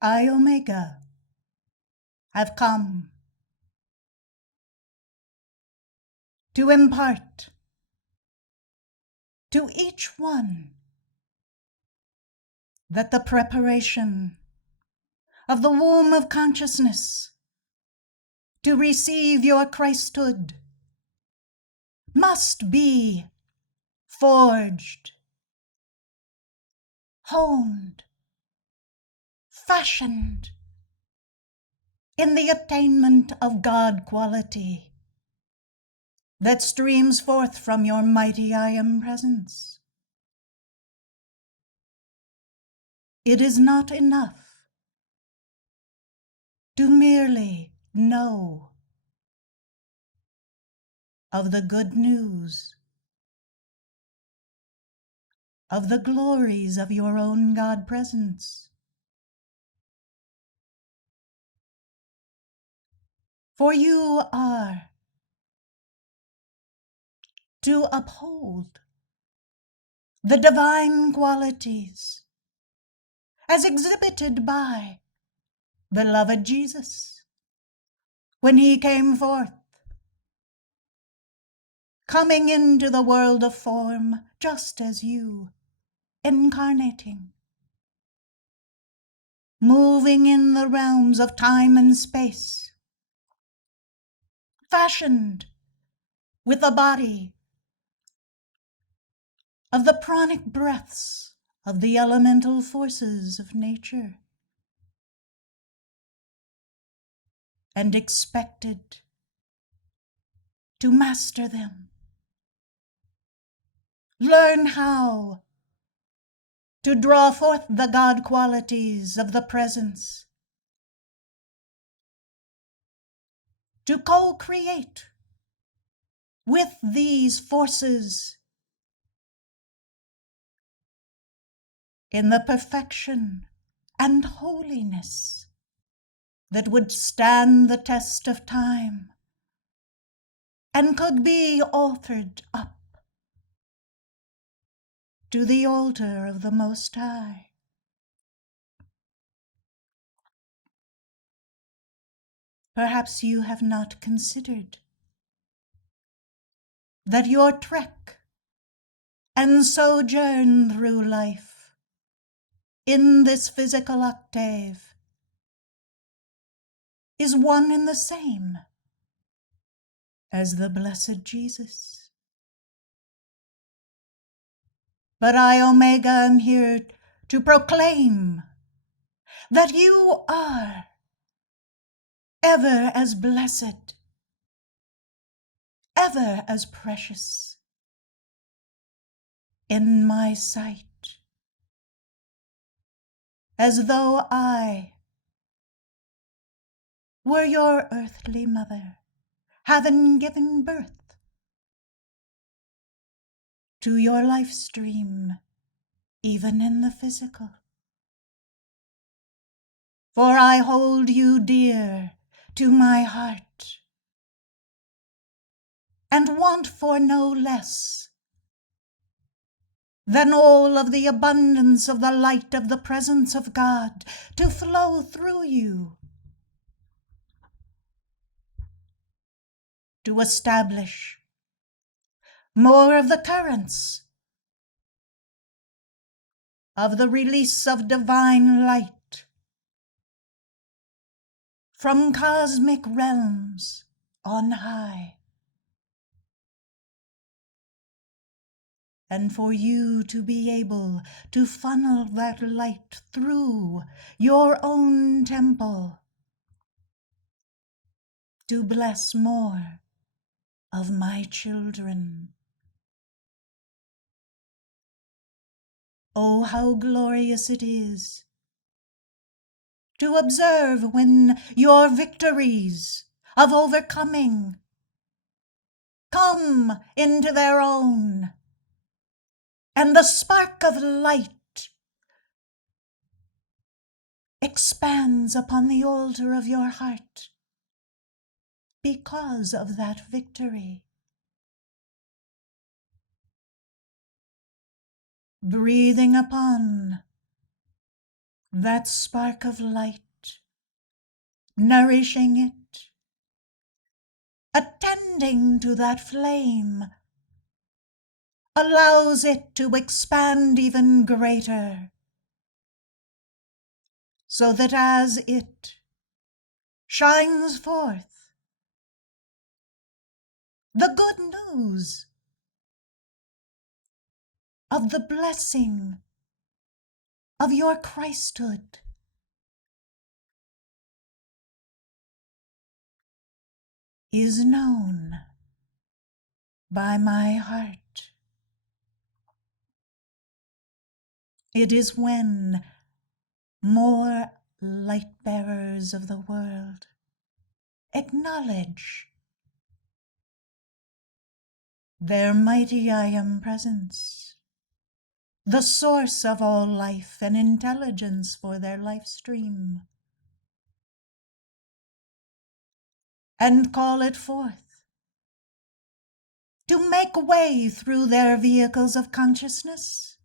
I, Omega, have come to impart to each one that the preparation of the womb of consciousness to receive your Christhood must be forged, honed, fashioned in the attainment of God quality that streams forth from your mighty I Am presence. It is not enough to merely know of the good news, of the glories of your own God presence. For you are to uphold the divine qualities as exhibited by beloved Jesus when he came forth, coming into the world of form just as you, incarnating, moving in the realms of time and space, fashioned with a body of the pranic breaths of the elemental forces of nature, and expected to master them. Learn how to draw forth the God qualities of the presence, to co-create with these forces in the perfection and holiness that would stand the test of time and could be offered up to the altar of the Most High. Perhaps you have not considered that your trek and sojourn through life in this physical octave is one and the same as the blessed Jesus. But I, Omega, am here to proclaim that you are ever as blessed, ever as precious in my sight, as though I were your earthly mother, having given birth to your lifestream, even in the physical. For I hold you dear to my heart, and want for no less than all of the abundance of the light of the presence of God to flow through you, to establish more of the currents of the release of divine light from cosmic realms on high, and for you to be able to funnel that light through your own temple to bless more of my children. Oh, how glorious it is to observe when your victories of overcoming come into their own, and the spark of light expands upon the altar of your heart because of that victory. Breathing upon that spark of light, nourishing it, attending to that flame, allows it to expand even greater, so that as it shines forth the good news of the blessing of your Christhood is known by my heart. It is when more light bearers of the world acknowledge their mighty I Am presence, the source of all life and intelligence for their lifestream, and call it forth to make way through their vehicles of consciousness,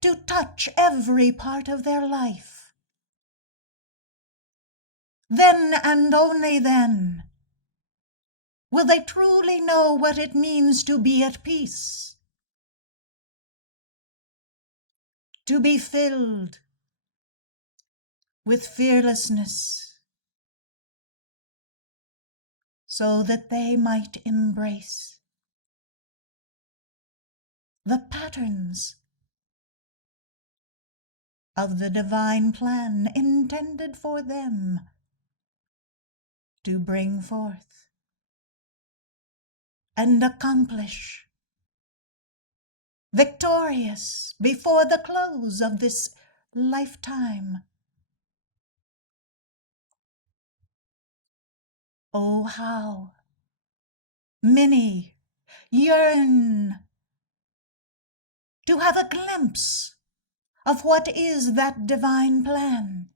to touch every part of their life. Then and only then will they truly know what it means to be at peace, to be filled with fearlessness, so that they might embrace the patterns of the divine plan intended for them to bring forth and accomplish, victorious before the close of this lifetime. Oh, how many yearn to have a glimpse of what is that divine plan.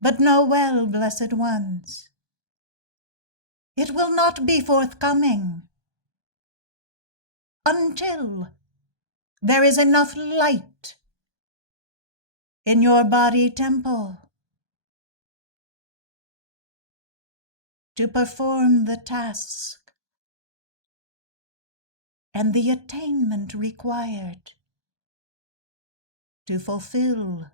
But know well, blessed ones, it will not be forthcoming until there is enough light in your body temple to perform the task and the attainment required to fulfill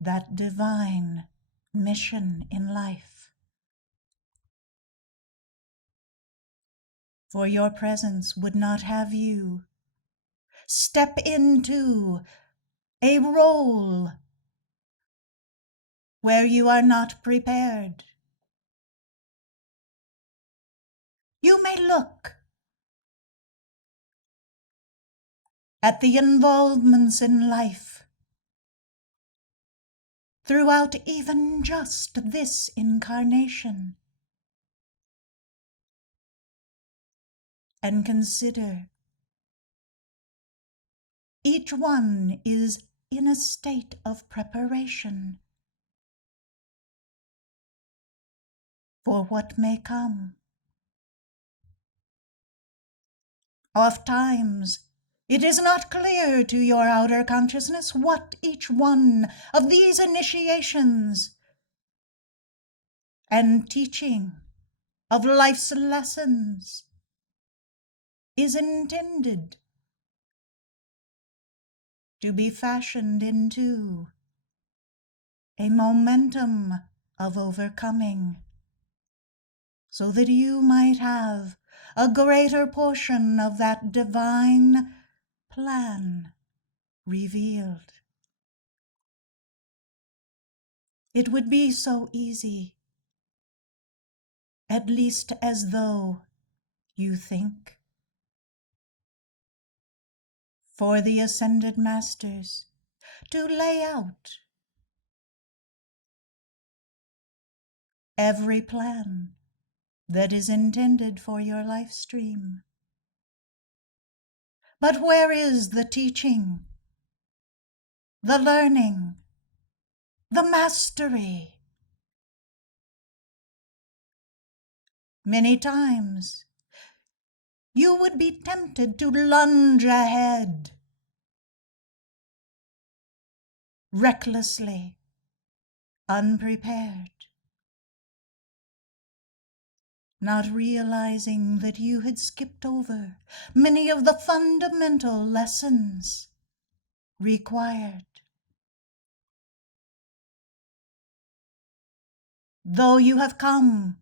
that divine mission in life. For your presence would not have you step into a role where you are not prepared. You may look at the involvements in life throughout even just this incarnation, and consider each one is in a state of preparation for what may come. Ofttimes, it is not clear to your outer consciousness what each one of these initiations and teaching of life's lessons is intended to be fashioned into a momentum of overcoming, so that you might have a greater portion of that divine plan revealed. It would be so easy, at least as though you think, for the ascended masters to lay out every plan that is intended for your life stream. But where is the teaching, the learning, the mastery? Many times you would be tempted to lunge ahead, recklessly, unprepared, not realizing that you had skipped over many of the fundamental lessons required. Though you have come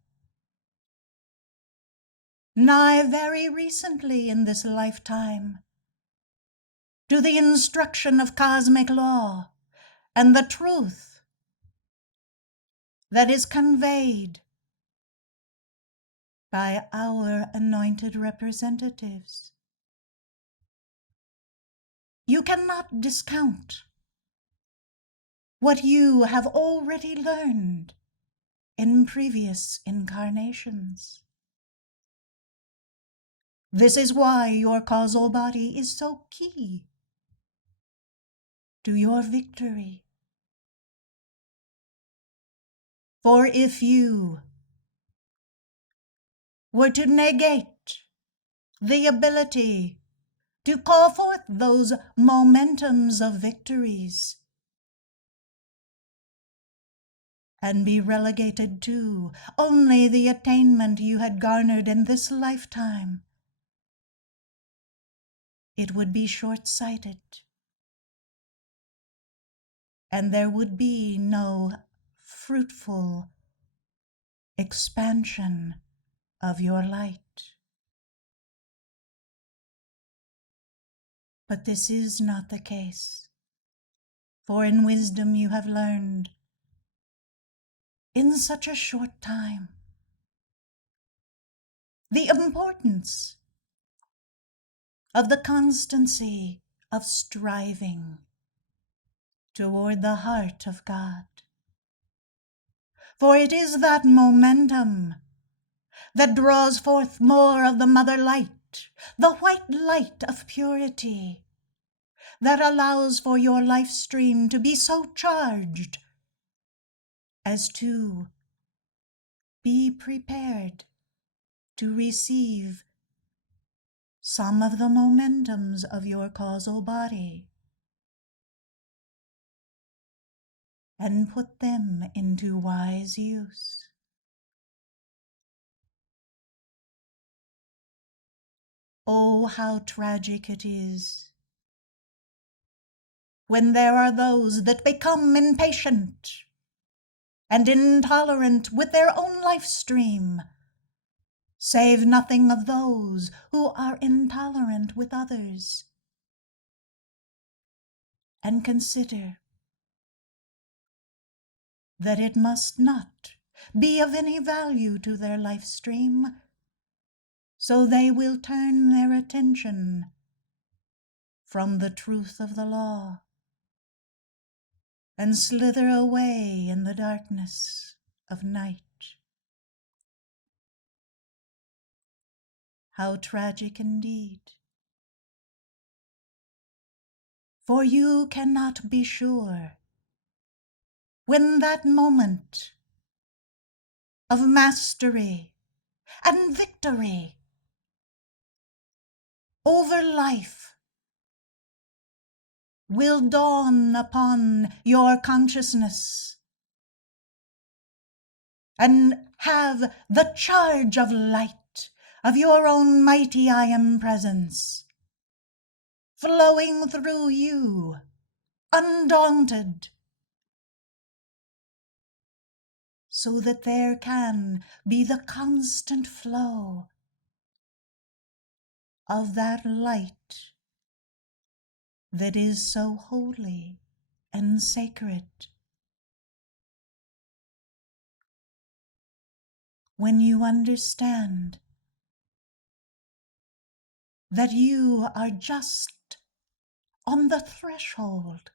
nigh very recently in this lifetime to the instruction of cosmic law and the truth that is conveyed by our anointed representatives, you cannot discount what you have already learned in previous incarnations. This is why your causal body is so key to your victory. For if you were to negate the ability to call forth those momentums of victories and be relegated to only the attainment you had garnered in this lifetime, it would be short-sighted, and there would be no fruitful expansion of your light. But this is not the case, for in wisdom you have learned in such a short time the importance of the constancy of striving toward the heart of God. For it is that momentum that draws forth more of the mother light, the white light of purity, that allows for your life stream to be so charged as to be prepared to receive some of the momentums of your causal body and put them into wise use. Oh, how tragic it is when there are those that become impatient and intolerant with their own life stream, save nothing of those who are intolerant with others. And consider that it must not be of any value to their life stream, so they will turn their attention from the truth of the law and slither away in the darkness of night. How tragic indeed! For you cannot be sure when that moment of mastery and victory over life will dawn upon your consciousness and have the charge of light of your own mighty I Am presence flowing through you, undaunted, so that there can be the constant flow of that light that is so holy and sacred. When you understand that you are just on the threshold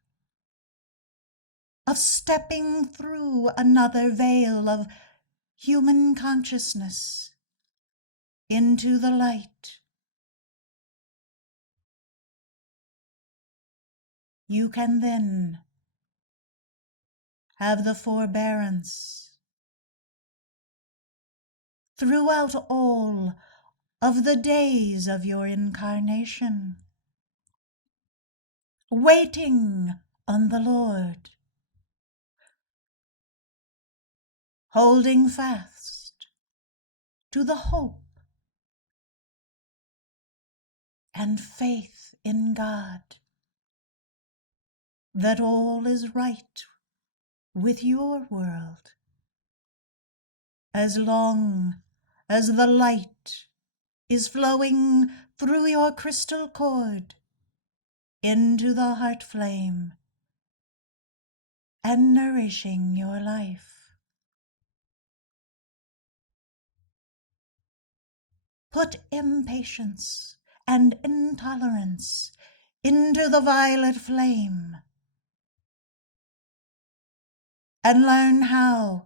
of stepping through another veil of human consciousness into the light, you can then have the forbearance throughout all of the days of your incarnation, waiting on the Lord, holding fast to the hope and faith in God that all is right with your world, as long as the light is flowing through your crystal cord into the heart flame and nourishing your life. Put impatience and intolerance into the violet flame and learn how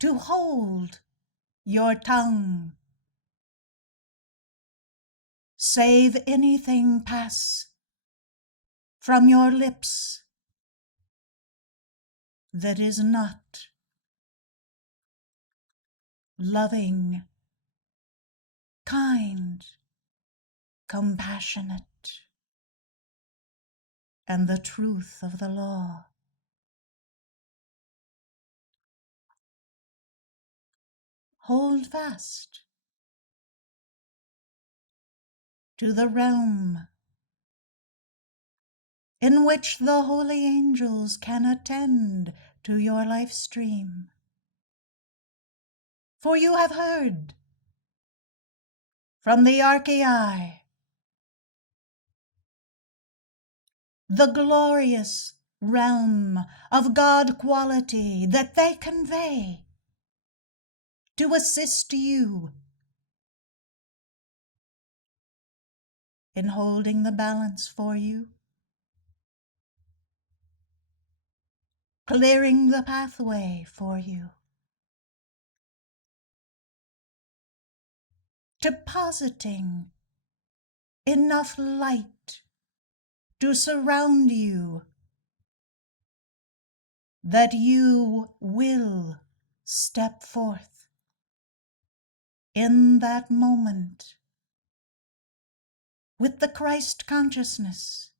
to hold your tongue. Save anything pass from your lips that is not loving, kind, compassionate, and the truth of the law. Hold fast to the realm in which the holy angels can attend to your life stream. For you have heard from the Archaea the glorious realm of God quality that they convey to assist you in holding the balance for you, clearing the pathway for you, depositing enough light to surround you that you will step forth in that moment with the Christ consciousness,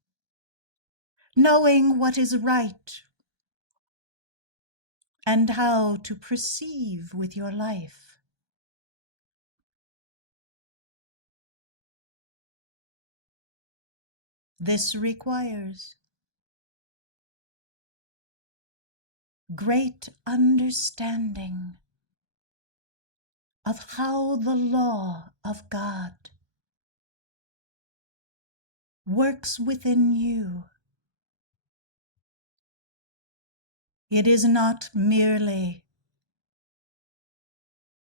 knowing what is right and how to perceive with your life. This requires great understanding of how the law of God works within you. It is not merely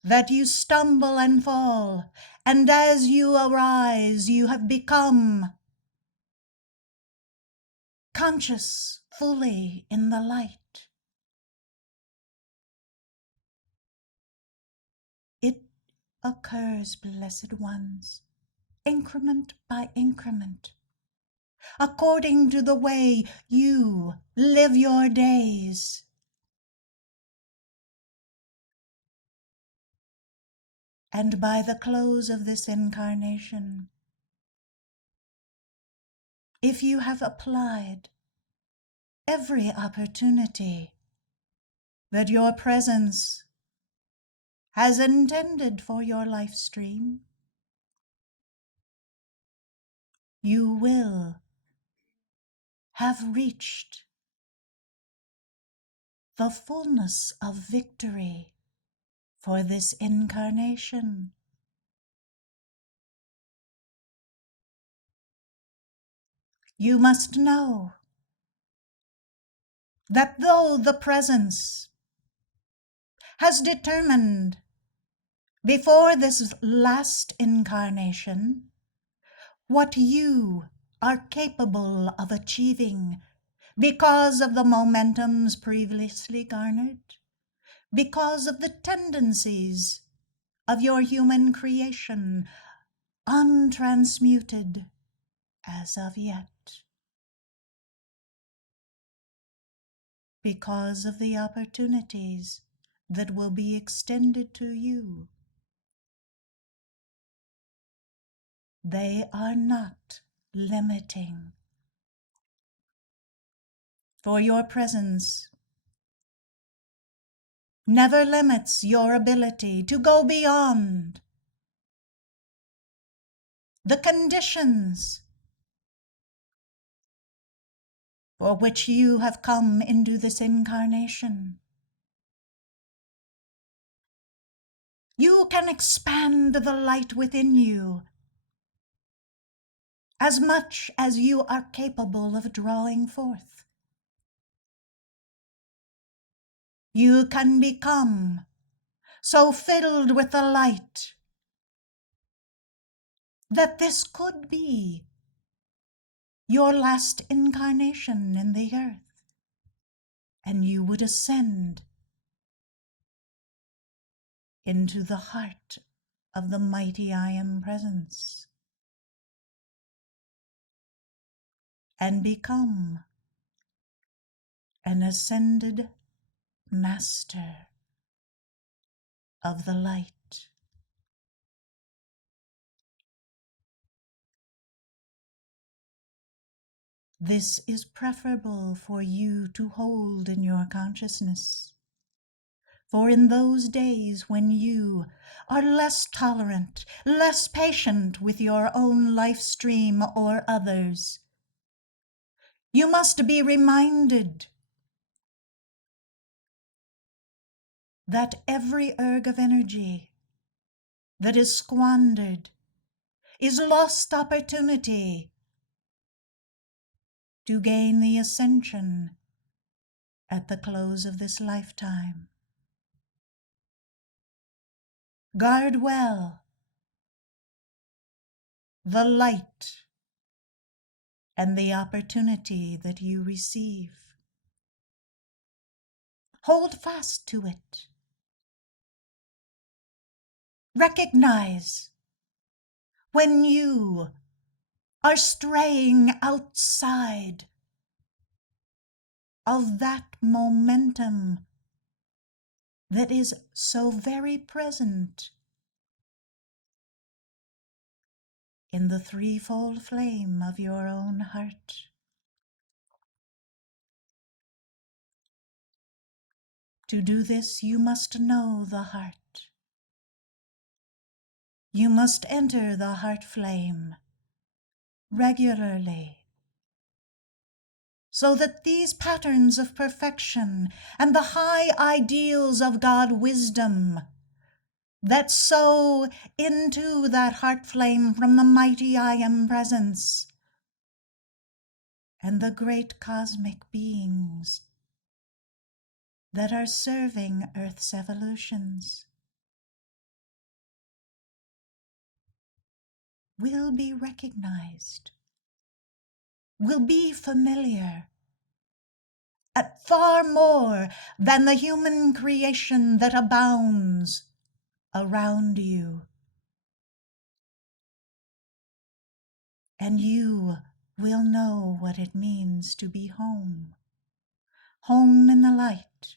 that you stumble and fall, and as you arise, you have become conscious fully in the light. It occurs, blessed ones, increment by increment, according to the way you live your days. And by the close of this incarnation, if you have applied every opportunity that your presence has intended for your life stream, you will have reached the fullness of victory for this incarnation. You must know that though the presence has determined before this last incarnation what you are capable of achieving because of the momentums previously garnered, because of the tendencies of your human creation, untransmuted as of yet, because of the opportunities that will be extended to you They are not limiting. For your presence never limits your ability to go beyond the conditions for which you have come into this incarnation. You can expand the light within you as much as you are capable of drawing forth. You can become so filled with the light that this could be your last incarnation in the earth, and you would ascend into the heart of the mighty I Am Presence and become an ascended master of the light. This is preferable for you to hold in your consciousness. For in those days when you are less tolerant, less patient with your own life stream or others, you must be reminded that every erg of energy that is squandered is lost opportunity to gain the ascension at the close of this lifetime. Guard well the light and the opportunity that you receive. Hold fast to it. Recognize when you are straying outside of that momentum that is so very present in the threefold flame of your own heart. To do this, you must know the heart. You must enter the heart flame regularly, so that these patterns of perfection and the high ideals of God wisdom that sow into that heart flame from the mighty I Am Presence and the great cosmic beings that are serving Earth's evolutions will be recognized, will be familiar, at far more than the human creation that abounds around you. And you will know what it means to be home. Home in the light,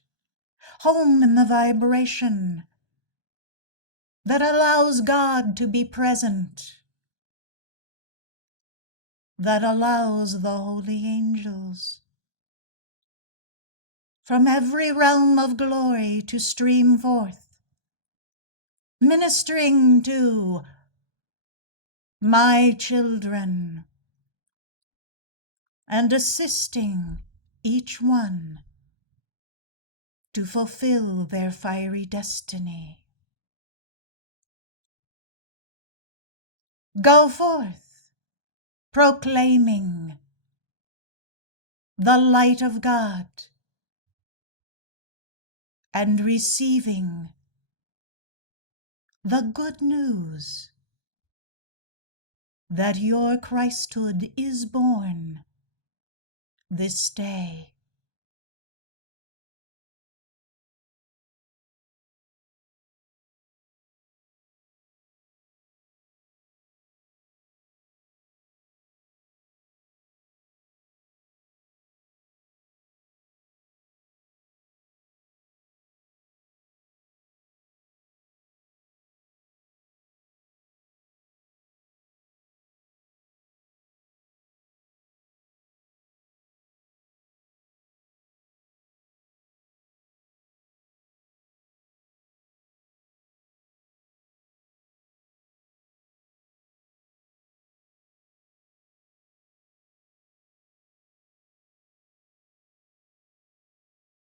home in the vibration that allows God to be present, that allows the holy angels from every realm of glory to stream forth, ministering to my children and assisting each one to fulfill their fiery destiny. Go forth, proclaiming the light of God and receiving the good news that your Christhood is born this day.